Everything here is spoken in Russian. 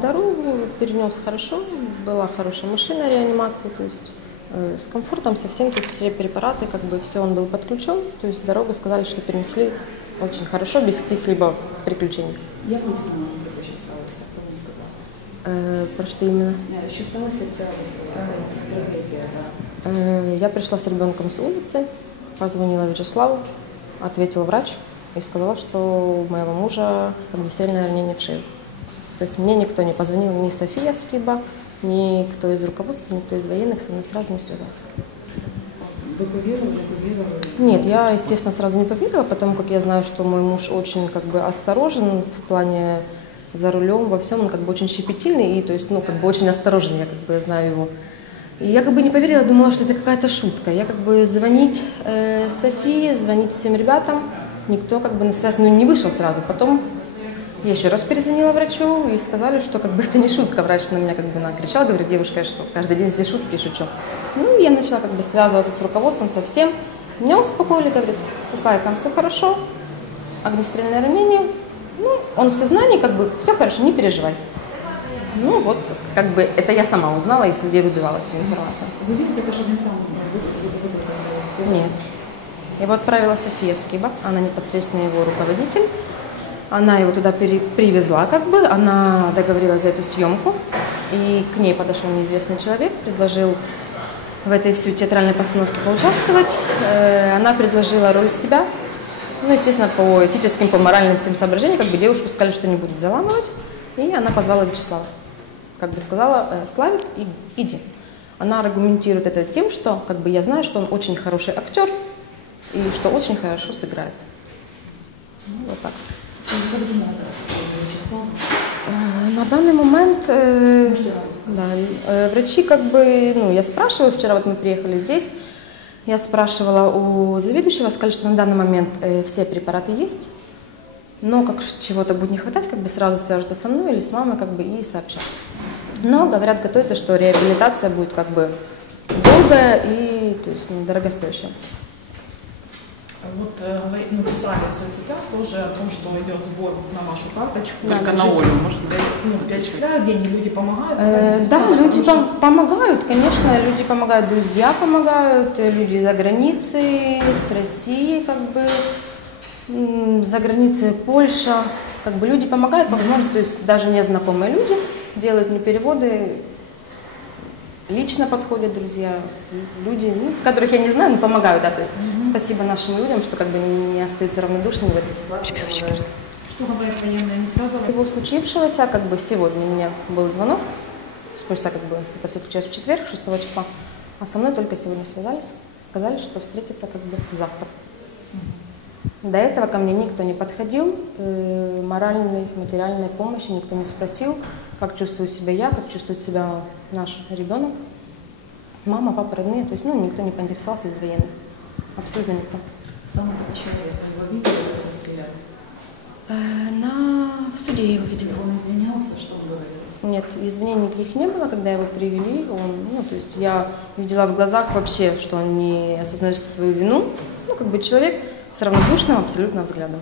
Дорогу перенес хорошо, была хорошая машина реанимации, то есть э, с комфортом совсем, то есть все препараты, как бы все, он был подключен, то есть дорогу сказали, что перенесли очень хорошо, без каких-либо приключений. Як ви дізналися про те, що сталося? Хто вам сказав? Э, про что именно? Е, Що сталася ця от, е, трагедія? Да? Э, Я пришла с ребенком с улицы, позвонила Вячеславу, ответил врач и сказала, что у моего мужа огнестрельное ранение в шею. То есть мне никто не позвонил, ни София Скиба, ни кто из руководства, никто из военных со мной сразу не связался. Нет, я, естественно, сразу не поверила, потому как я знаю, что мой муж очень как бы осторожен в плане за рулем, во всем, он как бы очень щепетильный и, то есть, ну, как бы очень осторожен, я как бы знаю его. И я как бы не поверила, думала, что это какая-то шутка. Я как бы звонить э, Софии, звонить всем ребятам, никто как бы на связь, ну, не вышел сразу. Потом я еще раз перезвонила врачу и сказали, что как бы это не шутка. Врач на меня как бы накричал, говорит, девушка, что каждый день здесь шутки, шучу. Ну, я начала как бы связываться с руководством, со всем. Меня успокоили, говорит, со Славиком все хорошо, огнестрельное ранение. Ну, он в сознании, как бы, все хорошо, не переживай. Ну, вот, как бы, это я сама узнала, из людей выбивала всю информацию. Ви вірите, що він сам викликався? Нет. Его отправила София Скиба, она непосредственно его руководитель. Она его туда привезла, как бы, она договорилась за эту съемку, и к ней подошел неизвестный человек, предложил в этой всей театральной постановке поучаствовать. Э, Она предложила роль себя, ну, естественно, по этическим, по моральным всем соображениям, как бы девушку сказали, что не будут заламывать, и она позвала Вячеслава. Как бы сказала, «Э, Славик, иди. Она аргументирует это тем, что как бы я знаю, что он очень хороший актер и что очень хорошо сыграет. Ну, вот так. Зараз На данный момент э, да, врачи как бы, ну, я спрашиваю, вчера вот мы приехали здесь, я спрашивала у заведующего, сказали, что на данный момент э, все препараты есть, но как чего-то будет не хватать, как бы сразу свяжутся со мной или с мамой, как бы и сообщат. Но говорят, готовится, что реабилитация будет как бы долгая и то есть, ну, дорогостоящая. Вот э, говори- ну, писали в соцсетях тоже о том, что идет сбор на вашу карточку. Да. на Олю можно. Ну, перечисляют деньги, люди помогают. Э, Да, люди пом- помогают, конечно, люди помогают, друзья помогают, э, люди за границей, с России, как бы, за границей Польша, как бы люди помогают по возможности, то есть даже незнакомые люди делают мне переводы, лично подходят друзья, люди, ну, которых я не знаю, но помогают, да, то есть спасибо нашим людям, что как бы не, не остаются равнодушными в этой ситуации. Что говорят военные, они сказали? Всего случившегося, как бы сегодня мне был звонок, спустя как бы, это все случилось в четверг, 6 числа, а со мной только сегодня связались, сказали, что встретятся как бы завтра. До этого ко мне никто не подходил, э, моральной, материальной помощи никто не спросил, как чувствую себя я, как чувствует себя наш ребенок, мама, папа, родные, то есть, ну, никто не поинтересовался из военных, абсолютно никто. Сам этот человек, вы его видели, как расстреляли? Э, На в суде я его видела. Он извинялся, что он говорил? Нет, извинений никаких не было, когда его привели. Он, ну, то есть я видела в глазах вообще, что он не осознает свою вину. Ну, как бы человек с равнодушным абсолютно взглядом.